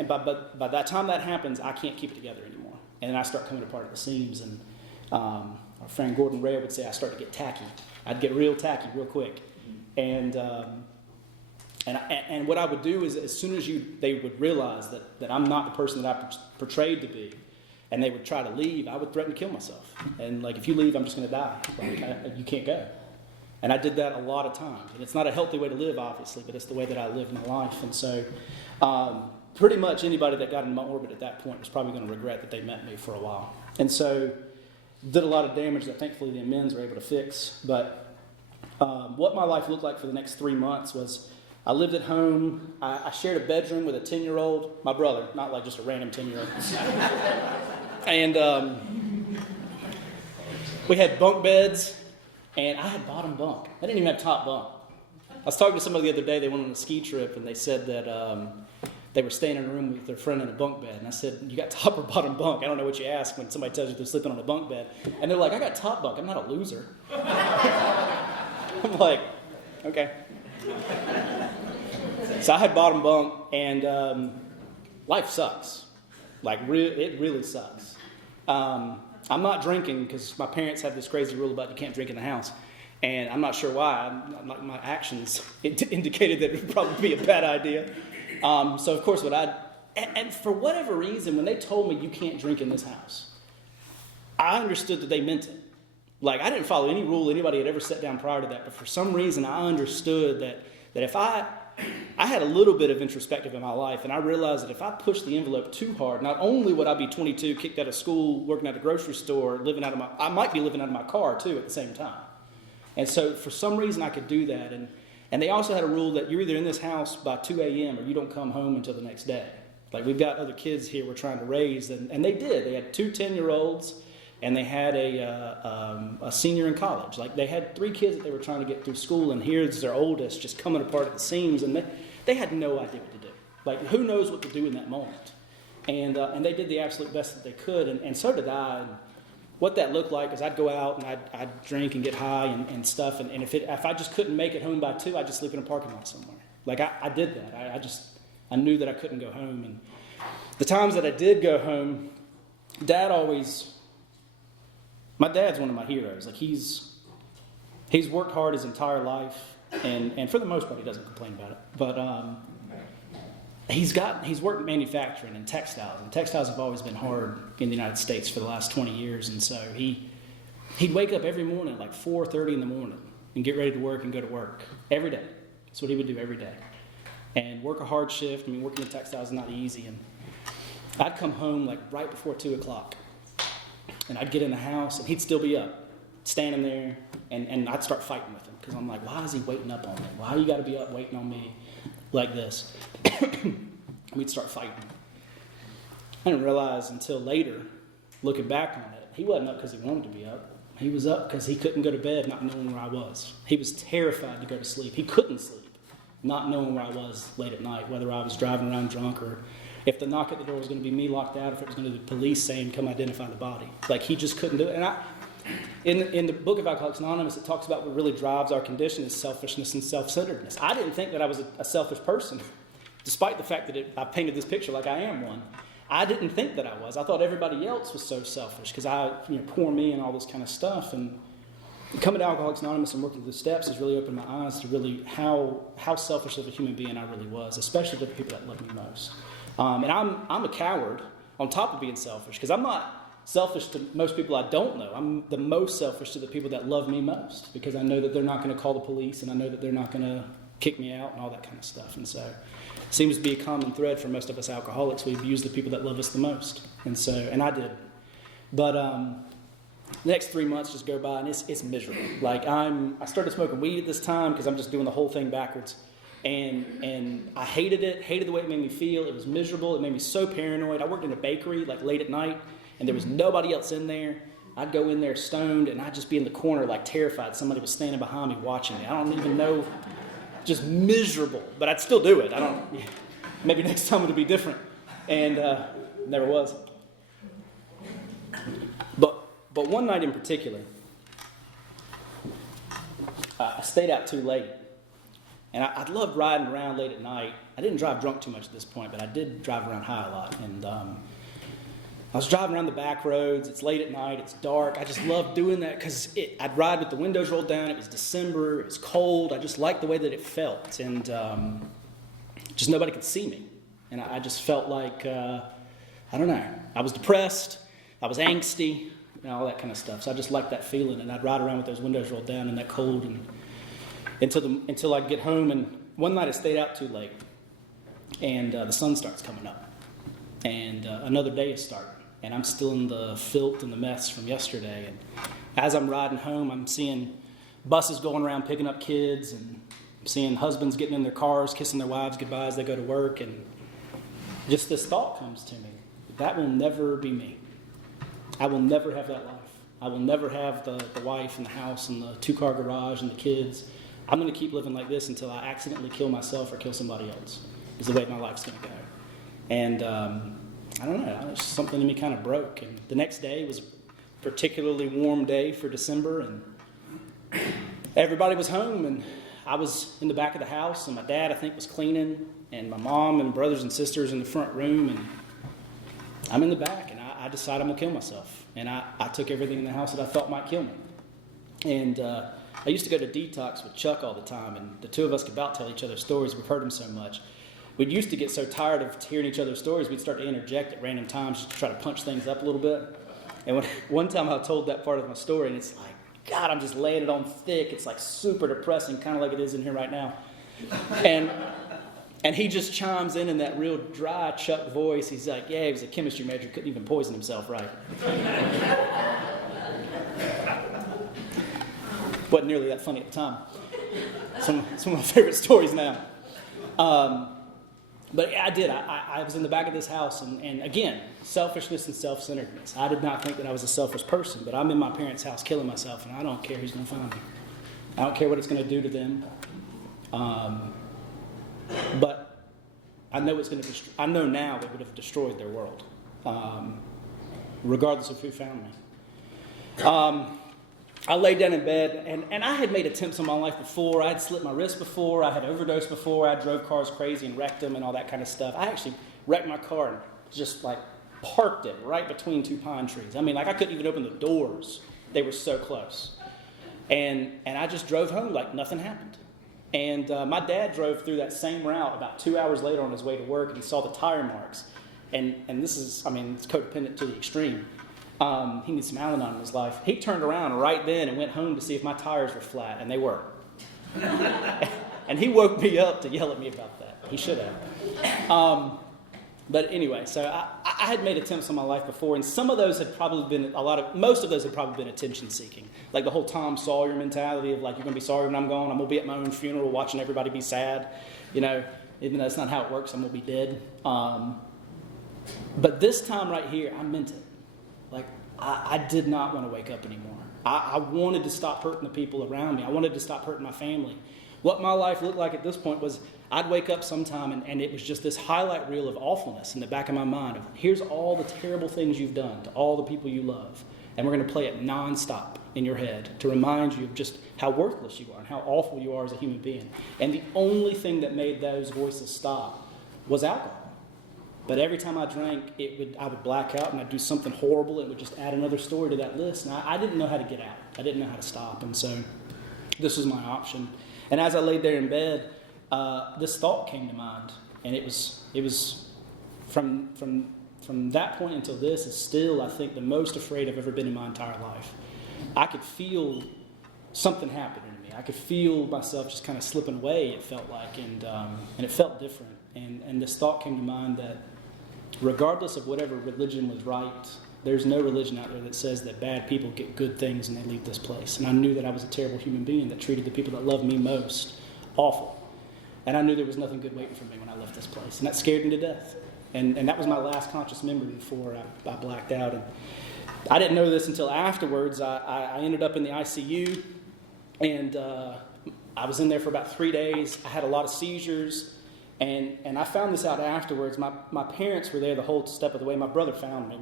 by that time that happens, I can't keep it together anymore. And I start coming apart at the seams. And our friend Gordon Ray would say I start to get tacky. I'd get real tacky real quick. And what I would do is as soon as they would realize that I'm not the person that I portrayed to be, and they would try to leave, I would threaten to kill myself. And like, if you leave, I'm just going to die. Like, you can't go. And I did that a lot of times. And it's not a healthy way to live, obviously, but it's the way that I live my life. And so pretty much anybody that got in my orbit at that point was probably going to regret that they met me for a while. And so did a lot of damage that thankfully the amends were able to fix. But what my life looked like for the next 3 months was I lived at home. I shared a bedroom with a 10-year-old, my brother, not like just a random 10-year-old. And we had bunk beds, and I had bottom bunk. I didn't even have top bunk. I was talking to somebody the other day. They went on a ski trip, and they said that they were staying in a room with their friend in a bunk bed. And I said, "You got top or bottom bunk?" I don't know what you ask when somebody tells you they're sleeping on a bunk bed. And they're like, "I got top bunk. I'm not a loser." I'm like, okay. So I had bottom bunk, and life sucks. Like, it really sucks. I'm not drinking because my parents have this crazy rule about you can't drink in the house. And I'm not sure why. My actions indicated that it would probably be a bad idea. So, of course, and for whatever reason, when they told me you can't drink in this house, I understood that they meant it. Like, I didn't follow any rule anybody had ever set down prior to that, but for some reason I understood that if I had a little bit of introspective in my life, and I realized that if I pushed the envelope too hard, not only would I be 22, kicked out of school, working at a grocery store, I might be living out of my car too at the same time. And so for some reason I could do that. And they also had a rule that you're either in this house by 2 a.m. or you don't come home until the next day. Like, we've got other kids here we're trying to raise, and they did. They had 2 10-year-olds, and they had a senior in college. Like, they had 3 kids that they were trying to get through school, and here's their oldest just coming apart at the seams, and they had no idea what to do. Like, who knows what to do in that moment? And they did the absolute best that they could, and so did I. And what that looked like is I'd go out and I'd drink and get high and stuff, and if I just couldn't make it home by 2, I'd just sleep in a parking lot somewhere. Like, I did that. I knew that I couldn't go home. And the times that I did go home, my dad's one of my heroes. Like, he's worked hard his entire life, and for the most part he doesn't complain about it. But he's worked in manufacturing and textiles have always been hard in the United States for the last 20 years. And so he'd wake up every morning at like 4:30 in the morning and get ready to work and go to work every day. That's what he would do every day, and work a hard shift. I mean, working in textiles is not easy. And I'd come home like right before 2 o'clock, and I'd get in the house, and he'd still be up. standing there, and I'd start fighting with him because I'm like, why is he waiting up on me? Why you got to be up waiting on me like this? We'd start fighting. I didn't realize until later, looking back on it, he wasn't up because he wanted to be up. He was up because he couldn't go to bed not knowing where I was. He was terrified to go to sleep. He couldn't sleep not knowing where I was late at night, whether I was driving around drunk or if the knock at the door was going to be me locked out, if it was going to be the police saying, come identify the body. Like, he just couldn't do it. And in the book of Alcoholics Anonymous, it talks about what really drives our condition is selfishness and self-centeredness. I didn't think that I was a selfish person, despite the fact that I painted this picture like I am one. I didn't think that I was. I thought everybody else was so selfish because poor me and all this kind of stuff. And coming to Alcoholics Anonymous and working through the steps has really opened my eyes to really how selfish of a human being I really was, especially to the people that love me most. And I'm a coward on top of being selfish because I'm not selfish to most people I don't know. I'm the most selfish to the people that love me most because I know that they're not going to call the police and I know that they're not going to kick me out and all that kind of stuff. And so it seems to be a common thread for most of us alcoholics. We abuse the people that love us the most. And I did. But the next 3 months just go by and it's miserable. Like I started smoking weed at this time because I'm just doing the whole thing backwards. And I hated the way it made me feel. It was miserable. It made me so paranoid. I worked in a bakery like late at night and there was nobody else in there. I'd go in there stoned and I'd just be in the corner like terrified. Somebody was standing behind me watching me. I don't even know. Just miserable, but I'd still do it. Maybe next time it'll be different. And never was. But one night in particular, I stayed out too late. And I loved riding around late at night. I didn't drive drunk too much at this point, but I did drive around high a lot. And I was driving around the back roads. It's late at night. It's dark. I just loved doing that because I'd ride with the windows rolled down. It was December. It was cold. I just liked the way that it felt. And just nobody could see me. And I just felt like, I don't know. I was depressed. I was angsty. All that kind of stuff. So I just liked that feeling. And I'd ride around with those windows rolled down in that cold and until I'd get home. And one night I stayed out too late. And the sun starts coming up. And another day is starting. And I'm still in the filth and the mess from yesterday. And as I'm riding home, I'm seeing buses going around picking up kids. And I'm seeing husbands getting in their cars, kissing their wives goodbye as they go to work. And just this thought comes to me. That will never be me. I will never have that life. I will never have the wife and the house and the 2-car garage and the kids. I'm going to keep living like this until I accidentally kill myself or kill somebody else. Is the way my life's going to go. And I don't know, it's something in me kind of broke. And the next day was a particularly warm day for December, and everybody was home, and I was in the back of the house, and my dad, I think, was cleaning, and my mom and brothers and sisters in the front room, and I'm in the back, and I decided I'm going to kill myself. And I took everything in the house that I thought might kill me. And I used to go to detox with Chuck all the time, and the two of us could about tell each other stories. We've heard them so much. We used to get so tired of hearing each other's stories, we'd start to interject at random times just to try to punch things up a little bit. And one time I told that part of my story, and it's like, God, I'm just laying it on thick. It's like super depressing, kind of like it is in here right now. And he just chimes in that real dry Chuck voice. He's like, yeah, he was a chemistry major, couldn't even poison himself right. Wasn't nearly that funny at the time. Some of my favorite stories now. But I did. I was in the back of this house, and again, selfishness and self-centeredness. I did not think that I was a selfish person, but I'm in my parents' house killing myself, and I don't care who's going to find me. I don't care what it's going to do to them. But I know it's going to. I know now it would have destroyed their world, regardless of who found me. I laid down in bed, and I had made attempts on my life before. I had slit my wrist before. I had overdosed before. I drove cars crazy and wrecked them and all that kind of stuff. I actually wrecked my car and just like parked it right between 2 pine trees. I mean, like I couldn't even open the doors. They were so close. And I just drove home like nothing happened. And my dad drove through that same route about 2 hours later on his way to work, and he saw the tire marks. And this is, I mean, it's codependent to the extreme. He needs some Al-Anon in his life. He turned around right then and went home to see if my tires were flat, and they were. And he woke me up to yell at me about that. He should have. But anyway, so I had made attempts in my life before, and some of those had probably been most of those had probably been attention seeking. Like the whole Tom Sawyer mentality of like, you're going to be sorry when I'm gone. I'm going to be at my own funeral watching everybody be sad. You know, even though that's not how it works, I'm going to be dead. But this time right here, I meant it. Like, I did not want to wake up anymore. I wanted to stop hurting the people around me. I wanted to stop hurting my family. What my life looked like at this point was I'd wake up sometime and it was just this highlight reel of awfulness in the back of my mind of here's all the terrible things you've done to all the people you love. And we're going to play it nonstop in your head to remind you of just how worthless you are and how awful you are as a human being. And the only thing that made those voices stop was alcohol. But every time I drank, I would black out and I'd do something horrible. It would just add another story to that list. And I didn't know how to get out. I didn't know how to stop. And so this was my option. And as I laid there in bed, this thought came to mind. And it was from that point until this is still, I think, the most afraid I've ever been in my entire life. I could feel something happening to me. I could feel myself just kind of slipping away, it felt like. And it felt different. And this thought came to mind that regardless of whatever religion was right, there's no religion out there that says that bad people get good things and they leave this place. And I knew that I was a terrible human being that treated the people that loved me most awful. And I knew there was nothing good waiting for me when I left this place. And that scared me to death. And that was my last conscious memory before I blacked out. And I didn't know this until afterwards. I ended up in the ICU, and I was in there for about 3 days. I had a lot of seizures. And I found this out afterwards. My parents were there the whole step of the way. My brother found me.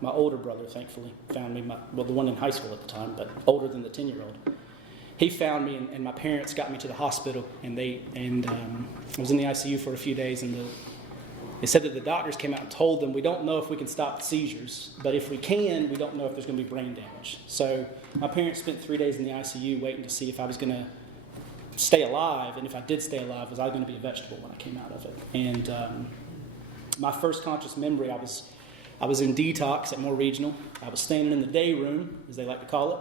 My older brother, thankfully, found me. The one in high school at the time, but older than the 10-year-old. He found me, and my parents got me to the hospital. And I was in the ICU for a few days. And they said that the doctors came out and told them, we don't know if we can stop the seizures, but if we can, we don't know if there's going to be brain damage. So my parents spent 3 days in the ICU waiting to see if I was going to stay alive, and if I did stay alive, was I going to be a vegetable when I came out of it? And my first conscious memory, I was in detox at Moore Regional. I was standing in the day room, as they like to call it,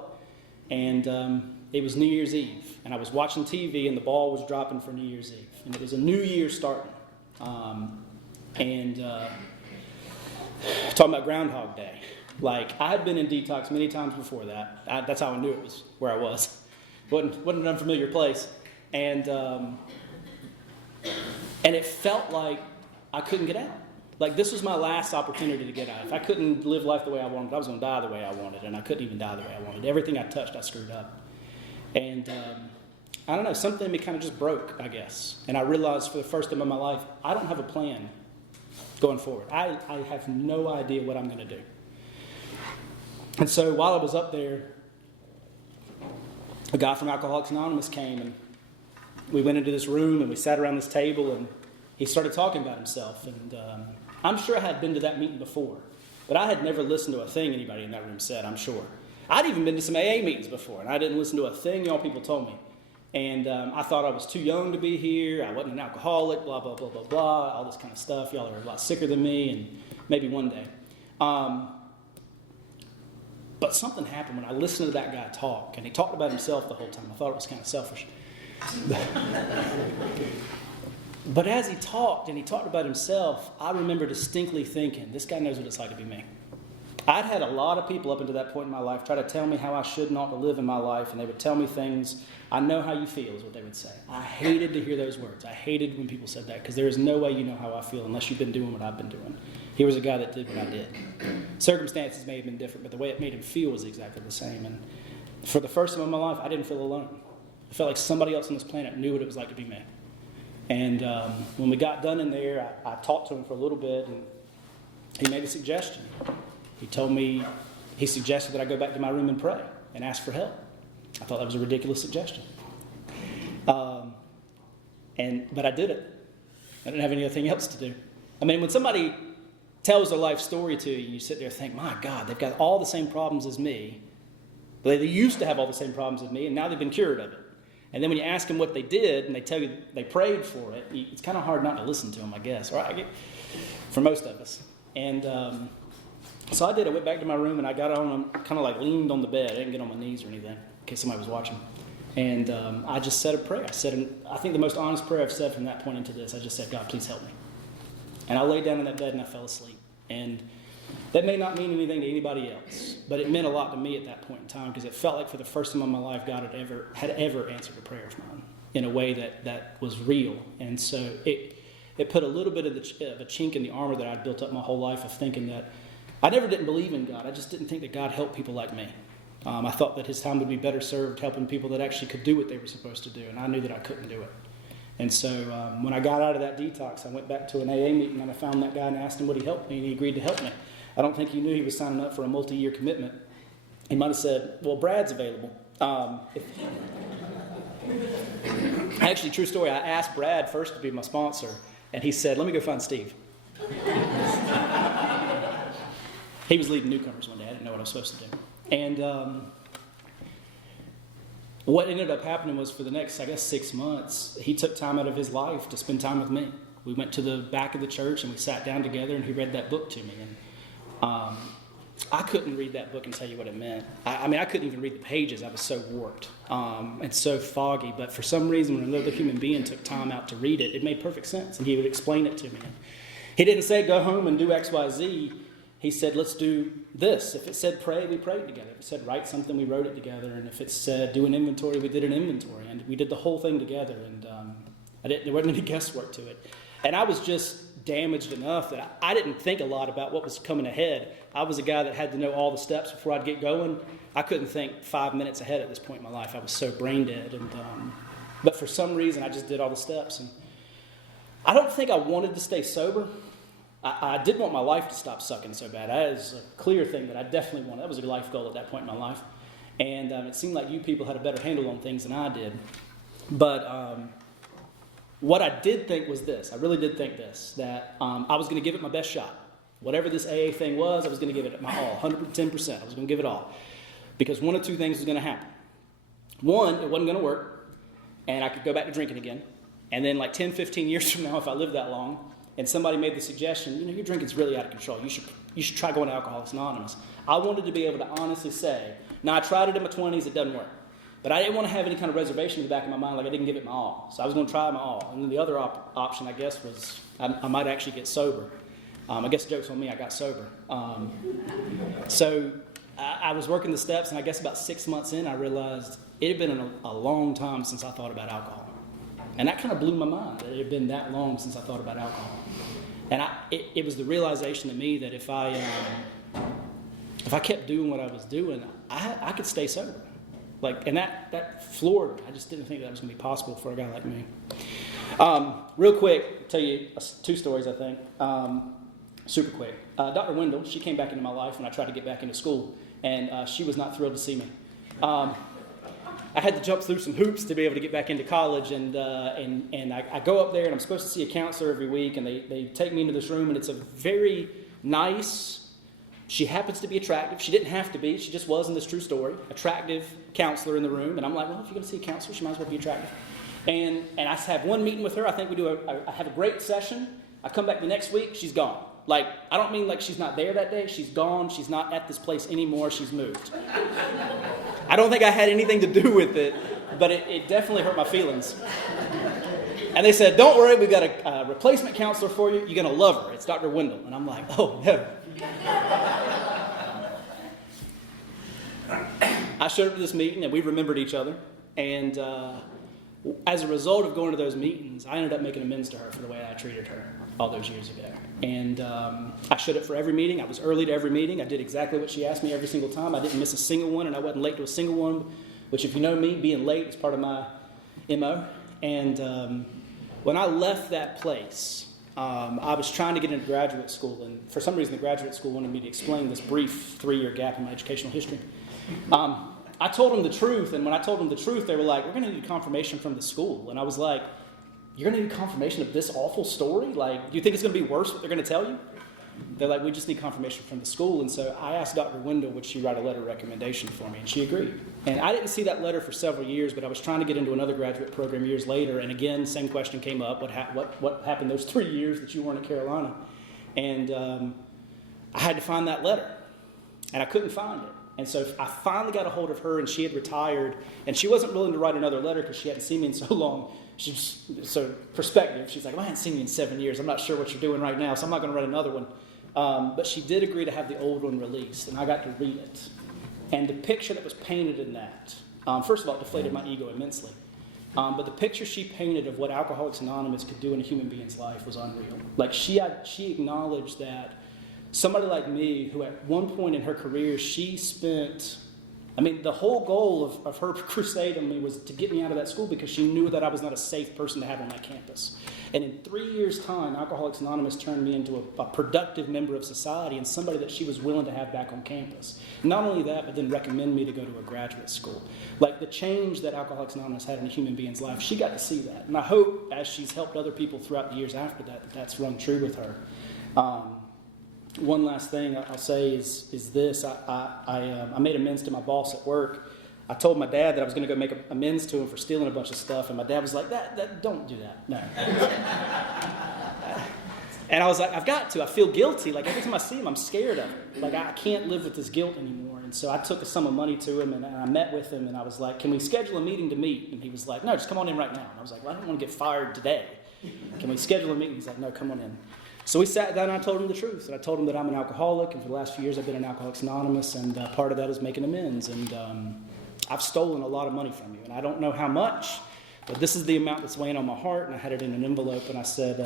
and it was New Year's Eve, and I was watching TV, and the ball was dropping for New Year's Eve, and it was a new year starting, talking about Groundhog Day. Like, I had been in detox many times before that. That's how I knew it was where I was. Wasn't an unfamiliar place. And it felt like I couldn't get out. Like, this was my last opportunity to get out. If I couldn't live life the way I wanted, I was going to die the way I wanted, and I couldn't even die the way I wanted. Everything I touched, I screwed up. And I don't know, something in me kind of just broke, I guess. And I realized for the first time in my life, I don't have a plan going forward. I have no idea what I'm going to do. And so while I was up there, a guy from Alcoholics Anonymous came, and we went into this room, and we sat around this table, and he started talking about himself. And I'm sure I had been to that meeting before, but I had never listened to a thing anybody in that room said, I'm sure. I'd even been to some AA meetings before, and I didn't listen to a thing y'all people told me. And I thought I was too young to be here. I wasn't an alcoholic, blah, blah, blah, blah, blah, all this kind of stuff. Y'all are a lot sicker than me, and maybe one day. But something happened when I listened to that guy talk, and he talked about himself the whole time. I thought it was kind of selfish. But as he talked, and he talked about himself, I remember distinctly thinking, this guy knows what it's like to be me. I'd had a lot of people up until that point in my life try to tell me how I should not live in my life, and they would tell me things, I know how you feel is what they would say. I hated to hear those words. I hated when people said that, because there is no way you know how I feel unless you've been doing what I've been doing. He was a guy that did what I did. Circumstances may have been different, but the way it made him feel was exactly the same. And for the first time in my life, I didn't feel alone. I felt like somebody else on this planet knew what it was like to be me. And when we got done in there, I talked to him for a little bit, and he made a suggestion. He suggested that I go back to my room and pray and ask for help. I thought that was a ridiculous suggestion. But I did it. I didn't have anything else to do. I mean, when somebody tells their life story to you, you sit there and think, my God, they've got all the same problems as me. They used to have all the same problems as me, and now they've been cured of it. And then when you ask them what they did, and they tell you they prayed for it, it's kind of hard not to listen to them, I guess. Or for most of us. And so I did. I went back to my room, and I got on, kind of like leaned on the bed. I didn't get on my knees or anything, in case somebody was watching. And I just said a prayer. I think the most honest prayer I've said from that point into this, I just said, God, please help me. And I laid down in that bed and I fell asleep. And that may not mean anything to anybody else, but it meant a lot to me at that point in time because it felt like for the first time in my life God had ever answered a prayer of mine in a way that was real. And so it put a little bit of a chink in the armor that I'd built up my whole life of thinking that I never didn't believe in God. I just didn't think that God helped people like me. I thought that his time would be better served helping people that actually could do what they were supposed to do, and I knew that I couldn't do it. And so when I got out of that detox, I went back to an AA meeting and I found that guy and asked him would he help me, and he agreed to help me. I don't think he knew he was signing up for a multi-year commitment. He might have said, well, Brad's available. Actually, true story, I asked Brad first to be my sponsor, and he said, let me go find Steve. He was leading newcomers one day. I didn't know what I was supposed to do. And what ended up happening was for the next, 6 months, he took time out of his life to spend time with me. We went to the back of the church and we sat down together and he read that book to me. And I couldn't read that book and tell you what it meant. I couldn't even read the pages. I was so warped and so foggy. But for some reason, when another human being took time out to read it, it made perfect sense. And he would explain it to me. He didn't say, go home and do X, Y, Z. He said, let's do this. If it said pray, we prayed together. If it said write something, we wrote it together. And if it said do an inventory, we did an inventory. And we did the whole thing together. And there wasn't any guesswork to it. And I was just damaged enough that I didn't think a lot about what was coming ahead. I was a guy that had to know all the steps before I'd get going. I couldn't think 5 minutes ahead at this point in my life. I was so brain dead. But for some reason, I just did all the steps. And I don't think I wanted to stay sober. I did want my life to stop sucking so bad. That is a clear thing that I definitely wanted. That was a life goal at that point in my life. And it seemed like you people had a better handle on things than I did. But what I did think was this. I really did think this, that I was going to give it my best shot. Whatever this AA thing was, I was going to give it my all, 110%. I was going to give it all. Because one of two things was going to happen. One, it wasn't going to work, and I could go back to drinking again. And then 10, 15 years from now, if I lived that long, and somebody made the suggestion, your drinking's really out of control. You should try going to Alcoholics Anonymous. I wanted to be able to honestly say, now I tried it in my 20s, it doesn't work. But I didn't want to have any kind of reservation in the back of my mind, like I didn't give it my all. So I was going to try my all. And then the other option, I guess, was I might actually get sober. I guess the joke's on me, I got sober. So I was working the steps, and I guess about 6 months in, I realized it had been a long time since I thought about alcohol. And that kind of blew my mind, that it had been that long since I thought about alcohol. And it was the realization to me that if I kept doing what I was doing, I could stay sober. And that floored me. I just didn't think that was going to be possible for a guy like me. Real quick, I'll tell you 2 stories, I think. Super quick. Dr. Wendell, she came back into my life when I tried to get back into school, and she was not thrilled to see me. I had to jump through some hoops to be able to get back into college, and I go up there, and I'm supposed to see a counselor every week, and they take me into this room, and it's a very nice, she happens to be attractive. She didn't have to be. She just was in this true story. Attractive counselor in the room, and I'm like, well, if you're going to see a counselor, she might as well be attractive. And I have one meeting with her. I think I have a great session. I come back the next week, she's gone. I don't mean she's not there that day. She's gone. She's not at this place anymore. She's moved. I don't think I had anything to do with it, but it definitely hurt my feelings. And they said, don't worry, we've got a replacement counselor for you. You're going to love her. It's Dr. Wendell. And I'm like, oh, no. I showed up to this meeting, and we remembered each other. And as a result of going to those meetings, I ended up making amends to her for the way I treated her all those years ago. And I showed up for every meeting. I was early to every meeting. I did exactly what she asked me every single time. I didn't miss a single one, and I wasn't late to a single one, which, if you know me, being late is part of my MO. And when I left that place, I was trying to get into graduate school, and for some reason the graduate school wanted me to explain this brief 3-year gap in my educational history. I told them the truth, and when I told them the truth, they were like, we're going to need confirmation from the school. And I was like, you're going to need confirmation of this awful story? Do you think it's going to be worse what they're going to tell you? They're like, we just need confirmation from the school. And so I asked Dr. Wendell, would she write a letter of recommendation for me? And she agreed. And I didn't see that letter for several years, but I was trying to get into another graduate program years later. And again, same question came up. What happened those 3 years that you weren't in Carolina? And I had to find that letter. And I couldn't find it. And so I finally got a hold of her, and she had retired, and she wasn't willing to write another letter because she hadn't seen me in so long. So perspective, she's like, well, I hadn't seen you in 7 years. I'm not sure what you're doing right now, so I'm not going to write another one. But she did agree to have the old one released, and I got to read it. And the picture that was painted in that, first of all, it deflated my ego immensely. But the picture she painted of what Alcoholics Anonymous could do in a human being's life was unreal. Like she acknowledged that somebody like me, who at one point in her career, she spent, the whole goal of her crusade on me was to get me out of that school because she knew that I was not a safe person to have on that campus. And in 3 years' time, Alcoholics Anonymous turned me into a productive member of society and somebody that she was willing to have back on campus. Not only that, but then recommend me to go to a graduate school. Like the change that Alcoholics Anonymous had in a human being's life, she got to see that. And I hope, as she's helped other people throughout the years after that, that's rung true with her. One last thing I'll say is this. I made amends to my boss at work. I told my dad that I was going to go make amends to him for stealing a bunch of stuff, and my dad was like, don't do that, no. And I was like, I've got to. I feel guilty. Like every time I see him, I'm scared of him. Like I can't live with this guilt anymore. And so I took a sum of money to him, and I met with him, and I was like, can we schedule a meeting to meet? And he was like, no, just come on in right now. And I was like, well, I don't want to get fired today. Can we schedule a meeting? He's like, no, come on in. So we sat down and I told him the truth. And I told him that I'm an alcoholic, and for the last few years I've been in Alcoholics Anonymous, and part of that is making amends. And I've stolen a lot of money from you, and I don't know how much, but this is the amount that's weighing on my heart, and I had it in an envelope, and I said,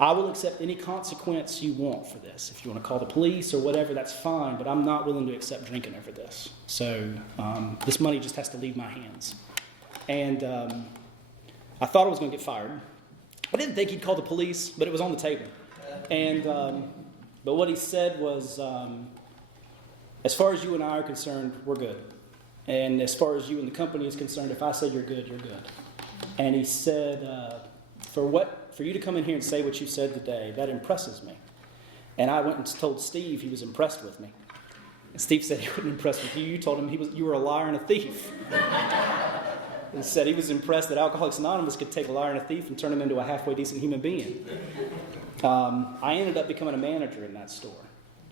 I will accept any consequence you want for this. If you want to call the police or whatever, that's fine, but I'm not willing to accept drinking over this. So this money just has to leave my hands. And I thought I was going to get fired. I didn't think he'd call the police, but it was on the table. And but what he said was, as far as you and I are concerned, we're good. And as far as you and the company is concerned, if I say you're good, you're good. And he said, for you to come in here and say what you said today, that impresses me. And I went and told Steve he was impressed with me. And Steve said he wasn't impressed with you. You told him you were a liar and a thief. And said he was impressed that Alcoholics Anonymous could take a liar and a thief and turn him into a halfway decent human being. I ended up becoming a manager in that store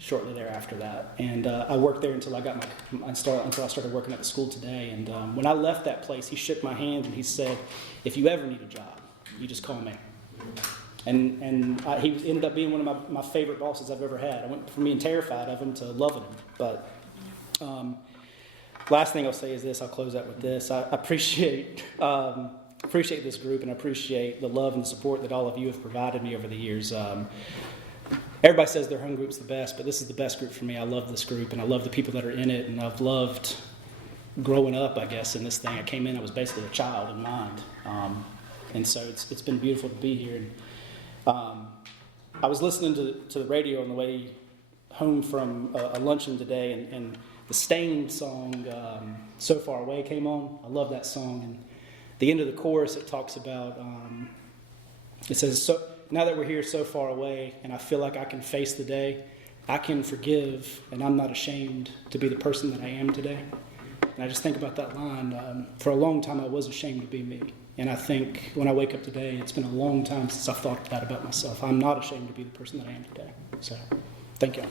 shortly thereafter that, and I worked there until I started working at the school today. And when I left that place, he shook my hand and he said, "If you ever need a job, you just call me." And he ended up being one of my favorite bosses I've ever had. I went from being terrified of him to loving him. But last thing I'll say is this. I'll close out with this. I appreciate this group, and I appreciate the love and the support that all of you have provided me over the years. Everybody says their home group's the best, but this is the best group for me. I love this group, and I love the people that are in it, and I've loved growing up, I guess, in this thing. I came in, I was basically a child in mind, and so it's been beautiful to be here. And I was listening to the radio on the way home from a luncheon today, and the Stained song, So Far Away, came on. I love that song, and the end of the chorus, it talks about, it says, "So now that we're here so far away, and I feel like I can face the day, I can forgive, and I'm not ashamed to be the person that I am today." And I just think about that line. For a long time, I was ashamed to be me. And I think when I wake up today, it's been a long time since I've thought that about myself. I'm not ashamed to be the person that I am today. So, thank you.